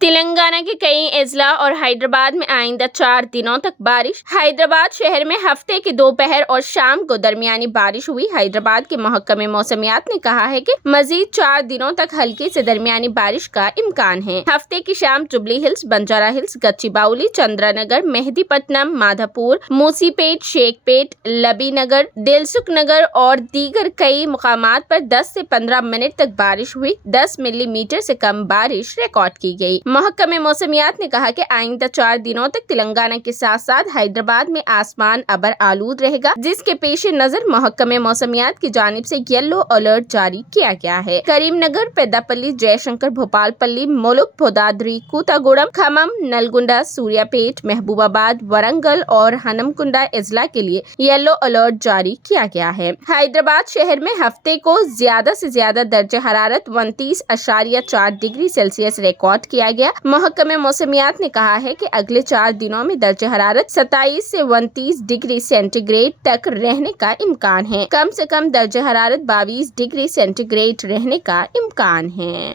तेलंगाना के कई अजला और हैदराबाद में आइंदा 4 दिनों तक बारिश। हैदराबाद शहर में हफ्ते के दोपहर और शाम को दरमियानी बारिश हुई। हैदराबाद के महकमे मौसमियात ने कहा है कि मजीद 4 दिनों तक हल्की से दरमियानी बारिश का इम्कान है। हफ्ते की शाम जुबली हिल्स, बंजारा हिल्स, गच्चीबाउली, चंद्रानगर, मेहदीपट्टनम, माधापुर, मूसीपेट, शेखपेट, लबीनगर, दिलसुख नगर और दीगर कई मुकामात पर 10 से 15 मिनट तक बारिश हुई। 10 मिलीमीटर से कम बारिश रिकॉर्ड की गई। महकमे मौसमियात ने कहा कि आइंदा 4 दिनों तक तेलंगाना के साथ साथ हैदराबाद में आसमान अबर आलूद रहेगा, जिसके पेश नजर महकमे मौसमियात की जानिब से येलो अलर्ट जारी किया गया है। करीमनगर, पेद्दापल्ली, जयशंकर, भोपालपल्ली, मुलुक, भोदाद्री, कूतागुड़म, खमम, नलगुंडा, सूर्यापेट, महबूबाबाद, वरंगल और हनमकुंडा अजला के लिए येलो अलर्ट जारी किया गया है। हैदराबाद शहर में हफ्ते को ज्यादा से ज्यादा दर्जे हरारत 29.4 डिग्री सेल्सियस रिकॉर्ड किया गया। महकमे मौसमियात ने कहा है कि अगले 4 दिनों में दर्जे हरारत 27 से 29 डिग्री सेंटीग्रेड तक रहने का इम्कान है। कम से कम दर्जे हरारत 22 डिग्री सेंटीग्रेड रहने का इम्कान है।